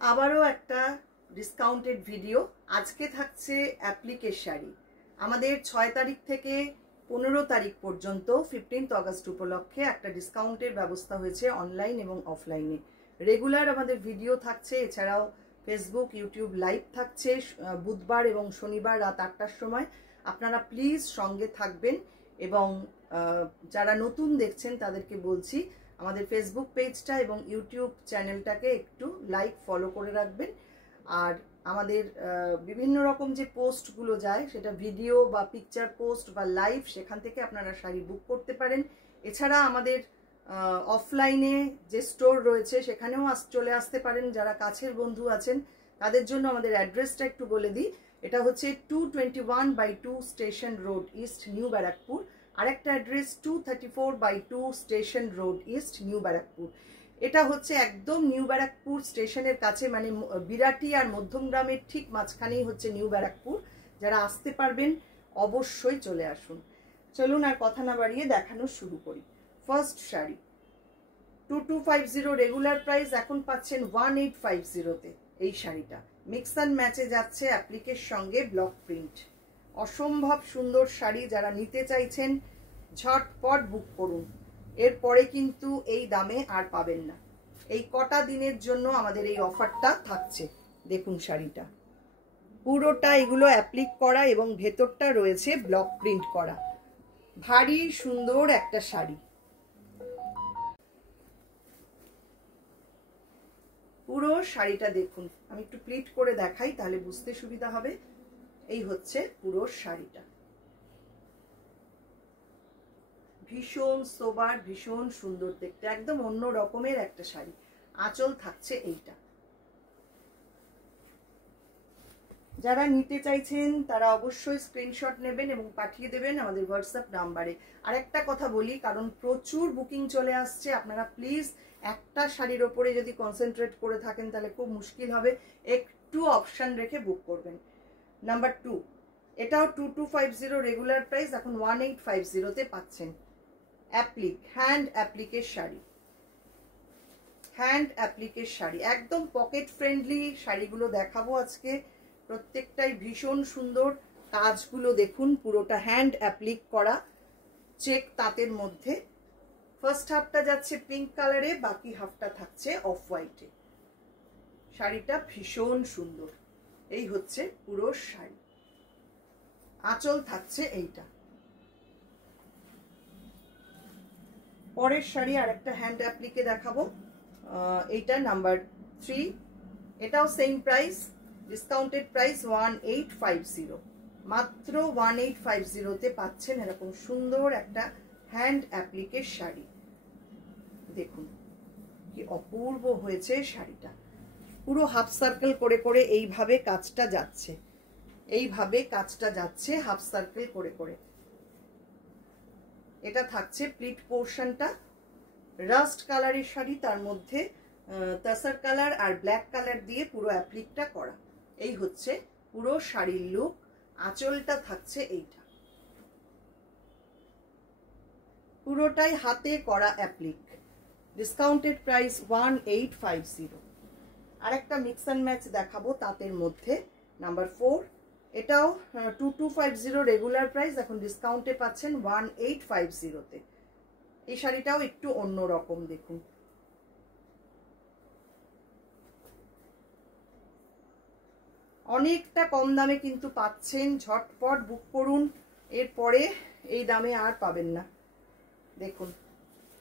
আবারও একটা discounted video. আজকে থাকছে অ্যাপ্লিকের শাড়ি। আমাদের 6 তারিখ থেকে 15 তারিখ পর্যন্ত 15 আগস্ট উপলক্ষে একটা ডিসকাউন্টের ব্যবস্থা হয়েছে অনলাইন এবং অফলাইনে। রেগুলার আমাদের ভিডিও থাকছে, এছাড়াও ফেসবুক ইউটিউব লাইভ থাকছে বুধবার এবং শনিবার রাত 8টার সময়। আপনারা প্লিজ সঙ্গে থাকবেন এবং যারা নতুন দেখছেন তাদেরকে বলছি আমাদের ফেসবুক পেজটা এবং ইউটিউব চ্যানেলটাকে একটু লাইক ফলো করে রাখবেন। আর আমাদের বিভিন্ন রকম যে পোস্টগুলো যায়, সেটা ভিডিও বা পিকচার পোস্ট বা লাইভ, সেখান থেকে আপনারা শাড়ি বুক করতে পারেন। এছাড়া আমাদের অফলাইনে যে স্টোর রয়েছে সেখানেও চলে আসতে পারেন। যারা কাছের বন্ধু আছেন তাদের জন্য আমাদের অ্যাড্রেসটা একটু বলে দিই। এটা হচ্ছে 221/2 station road east, new Barrackpore. আরেকটা address 234/2 station road east, new Barrackpore. এটা হচ্ছে একদম নিউ ব্যারাকপুর স্টেশনের কাছে, মানে বিরাটি আর মধ্যমগ্রামের ঠিক মাঝখানেই হচ্ছে নিউ ব্যারাকপুর। যারা আসতে পারবেন অবশ্যই চলে আসুন। চলুন আর কথা না বাড়িয়ে দেখানো শুরু করি। ফার্স্ট শাড়ি 2250 রেগুলার প্রাইস, এখন পাচ্ছেন 1850-তে। এই শাড়িটা মিক্স অ্যান্ড ম্যাচে যাচ্ছে অ্যাপ্লিকের সঙ্গে ব্লক প্রিন্ট। অসম্ভব সুন্দর শাড়ি। যারা নিতে চাইছেন ঝটপট বুক করুন, এরপরে কিন্তু এই দামে আর পাবেন না। এই কটা দিনের জন্য আমাদের এই অফারটা থাকছে। দেখুন শাড়িটা পুরোটা এগুলো অ্যাপ্লিক করা এবং ভেতরটা রয়েছে ব্লক প্রিন্ট করা। ভারী সুন্দর একটা শাড়ি। পুরো শাড়িটা দেখুন, আমি একটু প্লিট করে দেখাই তাহলে বুঝতে সুবিধা হবে। এই হচ্ছে পুরো শাড়িটা, ভীষণ সোবার, ভীষণ সুন্দর দেখতে, একদম অন্য রকমের একটা শাড়ি। আঁচল থাকছে এইটা। যারা নিতে চাইছেন তারা অবশ্যই স্ক্রিনশট নেবেন এবং পাঠিয়ে দেবেন আমাদের হোয়াটসঅ্যাপ নাম্বারে। আর একটা কথা বলি, কারণ প্রচুর বুকিং চলে আসছে, আপনারা প্লিজ একটা শাড়ির ওপরে যদি কনসেন্ট্রেট করে থাকেন তাহলে খুব মুশকিল হবে। একটু অপশন রেখে বুক করবেন। নাম্বার 2, এটাও 2250 রেগুলার প্রাইস, এখন 1850-তে পাচ্ছেন। অ্যাপ্লিক, হ্যান্ড অ্যাপ্লিকের শাড়ি, হ্যান্ড অ্যাপ্লিকের শাড়ি, একদম পকেট ফ্রেন্ডলি শাড়িগুলো দেখাবো আজকে। প্রত্যেকটাই ভীষণ সুন্দর। কাজগুলো দেখুন, পুরোটা হ্যান্ড অ্যাপ্লিক করা, চেক তাঁতের মধ্যে। ফার্স্ট হাফটা যাচ্ছে পিঙ্ক কালারে, বাকি হাফটা থাকছে অফ হোয়াইটে। শাড়িটা ভীষণ সুন্দর। এই হচ্ছে পুরো শাড়ি। আঁচল থাকছে এইটা। পরের শাড়ি আর একটা হ্যান্ড অ্যাপ্লিকে দেখাবো। এইটা নাম্বার 3, এটাও সেম প্রাইস, ডিসকাউন্টেড প্রাইস 1850। মাত্র 1850-তে পাচ্ছেন এরকম সুন্দর একটা হ্যান্ড অ্যাপ্লিকের শাড়ি। দেখুন কি অপূর্ব হয়েছে শাড়িটা। পুরো হাফ সার্কেল করে করে এইভাবে কাজটা যাচ্ছে, এইভাবে কাজটা যাচ্ছে হাফ সার্কেল করে করে। এটা থাকছে প্লিট পোর্শনটা। রাস্ট কালারের শাড়ি, তার মধ্যে তাসার কালার আর ব্ল্যাক কালার দিয়ে পুরো অ্যাপ্লিকটা করা। এই হচ্ছে পুরো শাড়ির লুক। আঁচলটা থাকছে এইটা, পুরোটাই হাতে করা অ্যাপ্লিক। Discounted price 1850। আর একটা মিক্স অ্যান্ড ম্যাচ দেখাবো তাঁতের মধ্যে, নাম্বার 4। এটাও 2250 রেগুলার প্রাইস, এখন ডিসকাউন্টে পাচ্ছেন 1850-তে। এই শাড়িটাও একটু অন্য রকম। দেখুন অনেকটা কম দামে কিন্তু পাচ্ছেন, ঝটপট বুক করুন, এরপরে এই দামে আর পাবেন না। দেখুন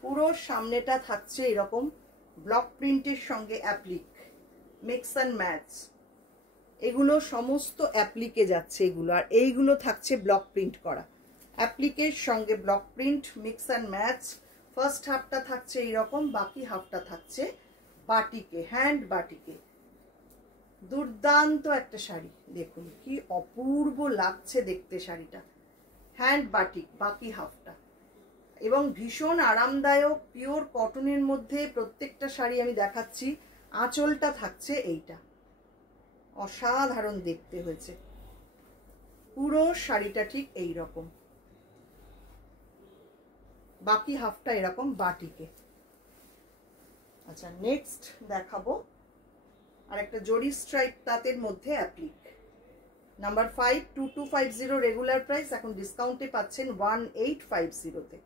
পুরো সামনেটা থাকছে এরকম ব্লক প্রিন্টের সঙ্গে অ্যাপ্লিক, মিক্স অ্যান্ড ম্যাচ। এগুলো সমস্ত অ্যাপ্লিকে যাচ্ছে এগুলো, আর এইগুলো থাকছে ব্লক প্রিন্ট করা। অ্যাপ্লিকের সঙ্গে block print, mix and match. First হাফটা থাকছে এইরকম, বাকি হাফটা থাকছে বাটিকে, হ্যান্ড বাটিকে। দুর্দান্ত একটা শাড়ি। দেখুন কি অপূর্ব লাগছে দেখতে শাড়িটা। হ্যান্ড বাটিক, বাকি হাফটা, এবং ভীষণ আরামদায়ক, পিওর কটনের মধ্যে প্রত্যেকটা শাড়ি আমি দেখাচ্ছি। আঁচলটা থাকছে এইটা, অসাধারণ দেখতে হয়েছে। পুরো শাড়িটা ঠিক এই রকম, বাকি হাফটা এরকম বাটিকে। আচ্ছা নেক্সট দেখাবো আর একটা জরি স্ট্রাইপ তাঁতের মধ্যে অ্যাপ্লিক। নাম্বার 5 2250 রেগুলার প্রাইস, এখন ডিসকাউন্টে পাচ্ছেন 1850-তে,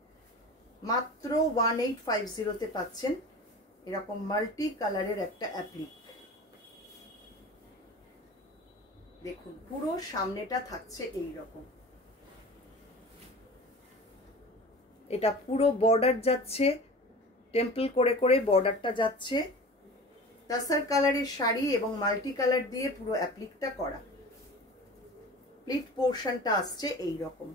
মাত্র 1850-তে পাচ্ছেন এরকম মাল্টি কালারের একটা অ্যাপ্লিক। দেখুন পুরো সামনেটা থাকছে এই রকম, এটা পুরো বর্ডার যাচ্ছে, টেম্পল করে করে বর্ডারটা যাচ্ছে, তাসার কালারের শাড়ি এবং মাল্টি কালার দিয়ে পুরো অ্যাপ্লিকটা করা। প্লিট পোর্শনটা আসছে এই রকম,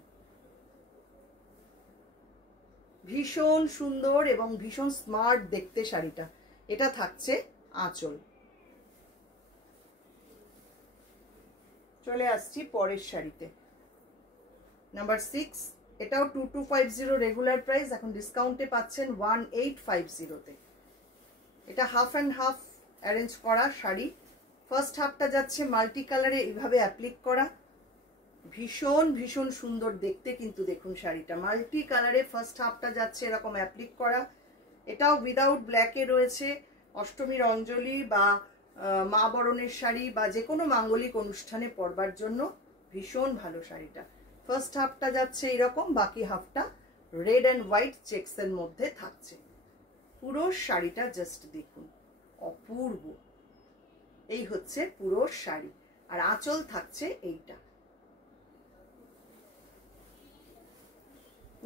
ভীষণ সুন্দর এবং ভীষণ স্মার্ট দেখতে শাড়িটা। এটা থাকছে আঁচল। চলে আসছি পরের শাড়িতে, নাম্বার 6, এটাও 2250 রেগুলার প্রাইস, এখন ডিসকাউন্টে পাচ্ছেন 1850-তে। এটা হাফ অ্যান্ড হাফ অ্যারেঞ্জ করা শাড়ি, ফার্স্ট হাফটা যাচ্ছে মাল্টি কালারে এইভাবে অ্যাপ্লিক করা, ভীষণ ভীষণ সুন্দর দেখতে কিন্তু দেখুন শাড়িটা মাল্টি কালারে ফার্স্ট হাফটা যাচ্ছে এরকম অ্যাপ্লিক করা। এটাও উইদাউট ব্ল্যাকে রয়েছে, অষ্টমীর অঞ্জলি বা মা বরণের শাড়ি বা যে কোনো মাঙ্গলিক অনুষ্ঠানে পরবার জন্য ভীষণ ভালো শাড়িটা। ফার্স্ট হাফটা যাচ্ছে এরকম, বাকি হাফটা রেড অ্যান্ড হোয়াইট চেকসের মধ্যে থাকছে। পুরো শাড়িটা জাস্ট দেখুন, অপূর্ব। এই হচ্ছে পুরো শাড়ি, আর আঁচল থাকছে এইটা।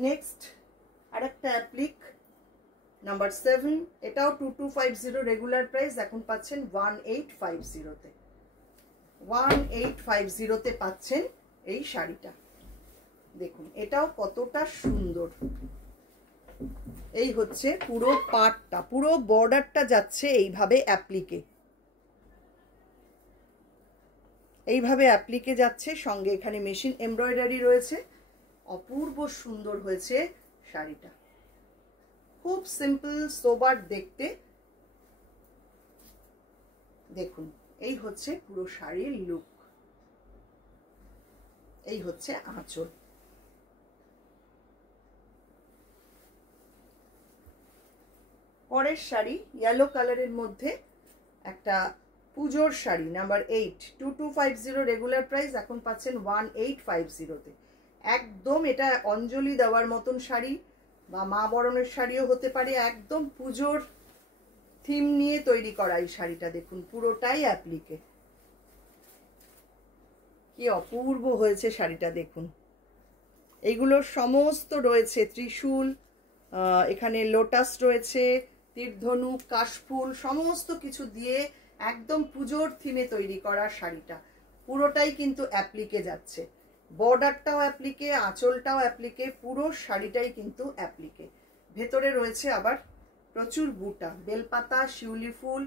নেক্সট আর একটা অ্যাপ্লিক, নাম্বার 7, এটাও 2250 রেগুলার প্রাইস, এখন পাচ্ছেন 1850-তে। 1850-তে পাচ্ছেন এই শাড়িটা। দেখুন এটাও কতটা সুন্দর। এই হচ্ছে পুরো পাটটা, পুরো বর্ডারটা যাচ্ছে এইভাবে অ্যাপ্লিকে, এইভাবে অ্যাপ্লিকে যাচ্ছে, সঙ্গে এখানে মেশিন এমব্রয়ডারি রয়েছে। অপূর্ব সুন্দর হয়েছে শাড়িটা, খুব সিম্পল সোবার দেখতে। দেখুন এই হচ্ছে পুরো শাড়ির লুক, এই হচ্ছে আঁচল। পরের শাড়ি ইয়েলো কালারের মধ্যে একটা পুজোর শাড়ি, নাম্বার 8, 2250 রেগুলার প্রাইস, এখন পাচ্ছেন 1850-তে। একদম এটা অঞ্জলি দেওয়ার মতন শাড়ি বা মা বরণের শাড়িও হতে পারে, একদম পুজোর থিম নিয়ে তৈরি করা এই শাড়িটা। দেখুন পুরোটাই অ্যাপ্লিকে, কি অপূর্ব হয়েছে শাড়িটা দেখুন। এইগুলোর সমস্ত রয়েছে ত্রিশূল, এখানে লোটাস রয়েছে, তীরধনুক, কাশফুল, সমস্ত কিছু দিয়ে একদম পুজোর থিমে তৈরি করা শাড়িটা। পুরোটাই কিন্তু অ্যাপ্লিকে যাচ্ছে, বর্ডারটাও অ্যাপ্লিকে, আঁচলটাও অ্যাপ্লিকে, পুরো শাড়িটাই কিন্তু অ্যাপ্লিকে। ভেতরে রয়েছে আবার প্রচুর বুটা, বেলপাতা, শিউলি ফুল,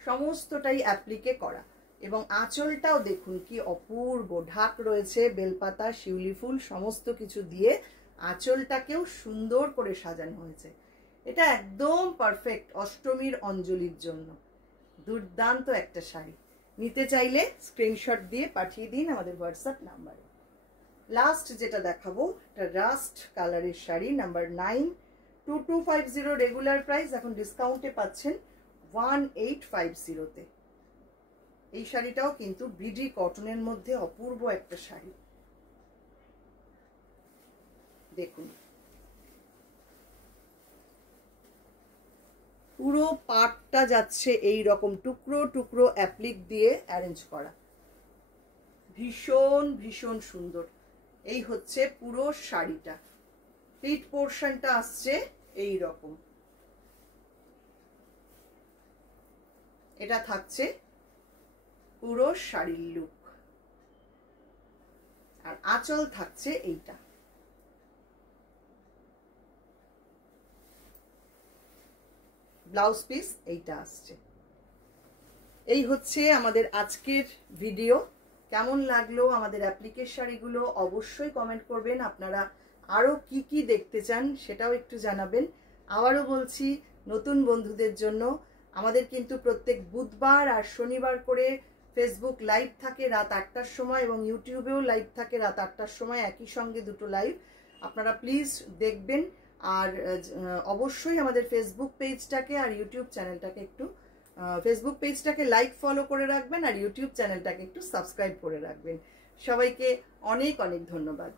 সমস্তটাই অ্যাপ্লিকে করা। এবং আঁচলটাও দেখুন কি অপূর্ব, ঢাক রয়েছে, বেলপাতা, শিউলি ফুল সমস্ত কিছু দিয়ে আঁচলটাকেও সুন্দর করে সাজানো হয়েছে। এটা একদম পারফেক্ট অষ্টমীর অঞ্জলির জন্য, দুর্দান্ত একটা শাড়ি। নিতে চাইলে স্ক্রিনশট দিয়ে পাঠিয়ে দিন আমাদের হোয়াটসঅ্যাপ নাম্বারে। লাস্ট যেটা দেখাবো, এটা রাস্ট কালারের শাড়ি, নাম্বার 9, 2250 রেগুলার প্রাইস, এখন ডিসকাউন্টে পাচ্ছেন 1850-তে। এই শাড়িটাও কিন্তু বিডি কটনের মধ্যে অপূর্ব একটা শাড়ি। দেখুন পুরো পাটটা যাচ্ছে এই রকম টুকরো টুকরো অ্যাপ্লিক দিয়ে অ্যারেঞ্জ করা, ভীষণ ভীষণ সুন্দর। এই হচ্ছে পুরো শাড়িটা, প্লিট পোর্শনটা আসছে এই রকম। এটা থাকছে পুরো শাড়ির লুক, আর আঁচল থাকছে এইটা। ব্লাউজ পিস এইটা আসছে। এই হচ্ছে আমাদের আজকের ভিডিও। কেমন লাগলো আমাদের অ্যাপ্লিকের শাড়িগুলো অবশ্যই কমেন্ট করবেন। আপনারা আরো কি কি দেখতে চান সেটাও একটু জানাবেন। আবারও বলছি, নতুন বন্ধুদের জন্য আমাদের কিন্তু প্রত্যেক বুধবার আর শনিবার করে ফেসবুক লাইভ থাকে রাত 8টার সময়, এবং ইউটিউবেও লাইভ থাকে রাত 8টার সময়, একই সঙ্গে দুটো লাইভ। আপনারা প্লিজ দেখবেন, আর অবশ্যই আমাদের ফেসবুক পেজটাকে আর ইউটিউব চ্যানেলটাকে একটু ফেসবুক পেজটাকে লাইক ফলো করে রাখবেন আর ইউটিউব চ্যানেলটাকে একটু সাবস্ক্রাইব করে রাখবেন। সবাইকে অনেক অনেক ধন্যবাদ।